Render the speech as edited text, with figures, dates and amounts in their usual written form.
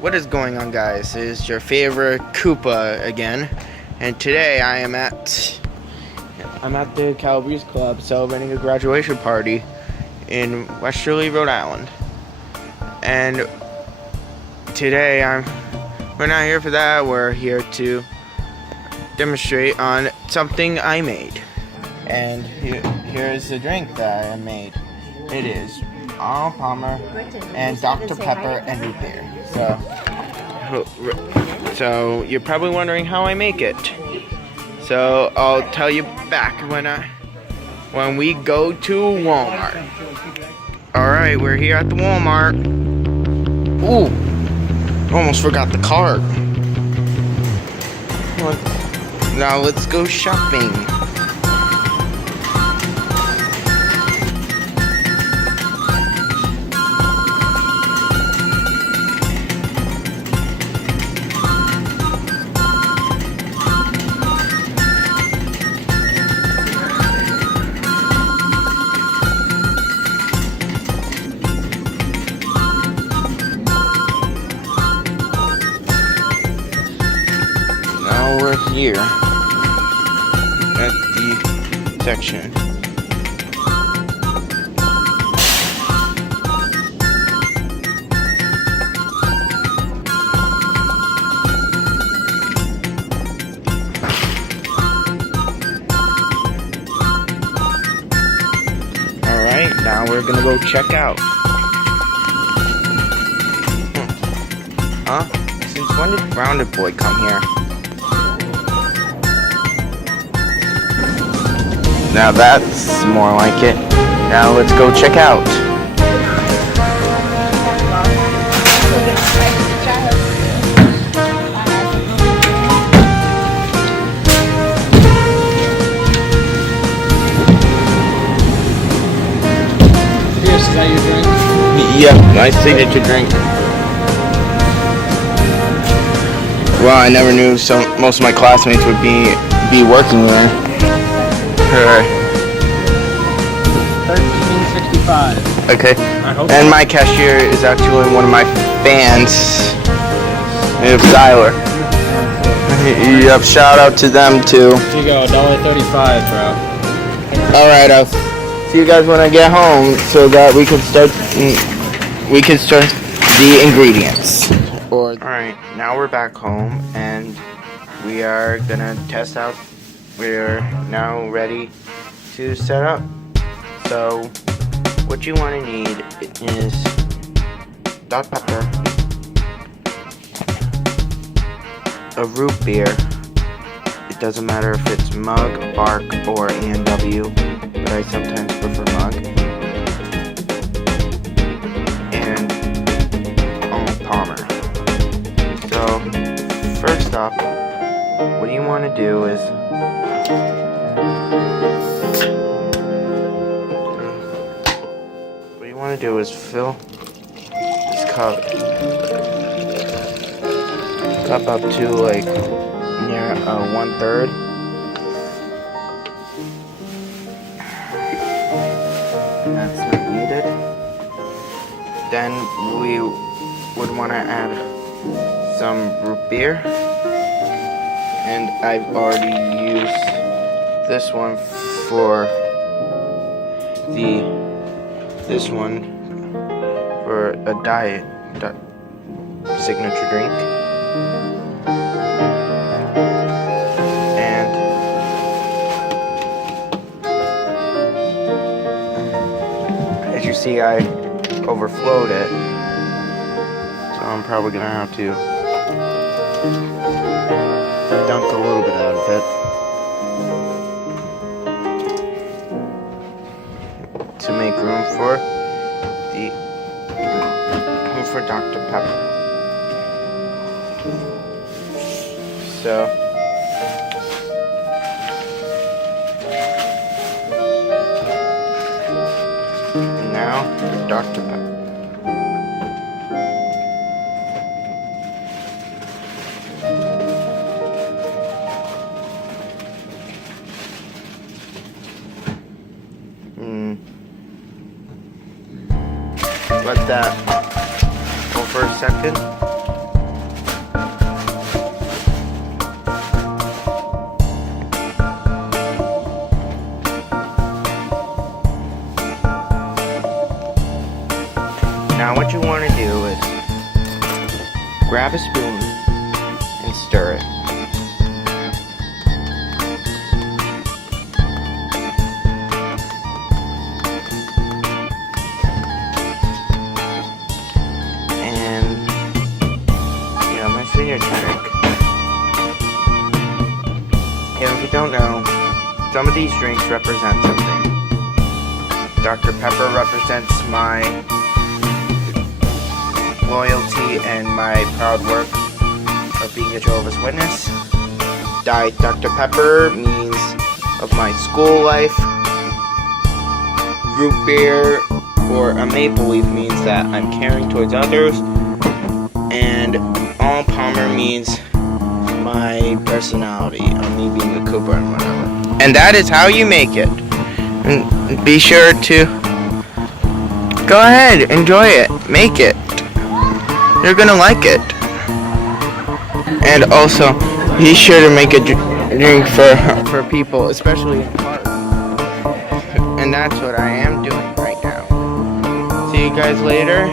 What is going on, guys? It is your favorite Koopa again, and today I'm at the Calabrese Club celebrating a graduation party in Westerly, Rhode Island. And today we're not here for that. We're here to demonstrate on something I made. And here's the drink that I made. It is Arnold Palmer and Dr. Pepper and root beer. So you're probably wondering how I make it. So I'll tell you back when we go to Walmart. Alright, we're here at the Walmart. Ooh, almost forgot the card. Now let's go shopping. We're here at the section. Alright, now we're gonna go check out. Huh? Since when did Grounded Boy come here? Now that's more like it. Now let's go check out. Yes, is that your drink? Yeah, my signature drink. Well, I never knew most of my classmates would be working there. Alright. 1365. Okay. And my cashier is actually one of my fans. It's Tyler. Yep, shout out to them too. Here you go, $1.35, bro. Alright, I'll see you guys when I get home so that we can start the ingredients. Alright, now we're back home and we are gonna test out. We're now ready to set up. So what you want to need is Dr. Pepper, a root beer. It doesn't matter if it's mug, bark, or A&W, but I sometimes prefer mug. And Arnold Palmer. So first off, what you want to do is fill this cup up to like near 1/3. And that's not needed. Then we would want to add some root beer. And I've already used this one for a diet signature drink. And as you see, I overflowed it, so I'm probably gonna have to dunk a little bit out of it to make room for Dr. Pepper. So and now Dr. Pepper. Let that go for a second. what you want to do is grab a spoon and stir it. And mix in your drink. And if you don't know, some of these drinks represent something. Dr. Pepper represents my loyalty and my proud work of being a Jehovah's Witness. Diet Dr. Pepper means of my school life. Root beer or a maple leaf means that I'm caring towards others. And Arnold Palmer means my personality of me being a Koopa and whatever. And that is how you make it. And be sure to go ahead, enjoy it, make it. You're gonna like it. And also, be sure to make a drink for people, especially in parks. And that's what I am doing right now. See you guys later.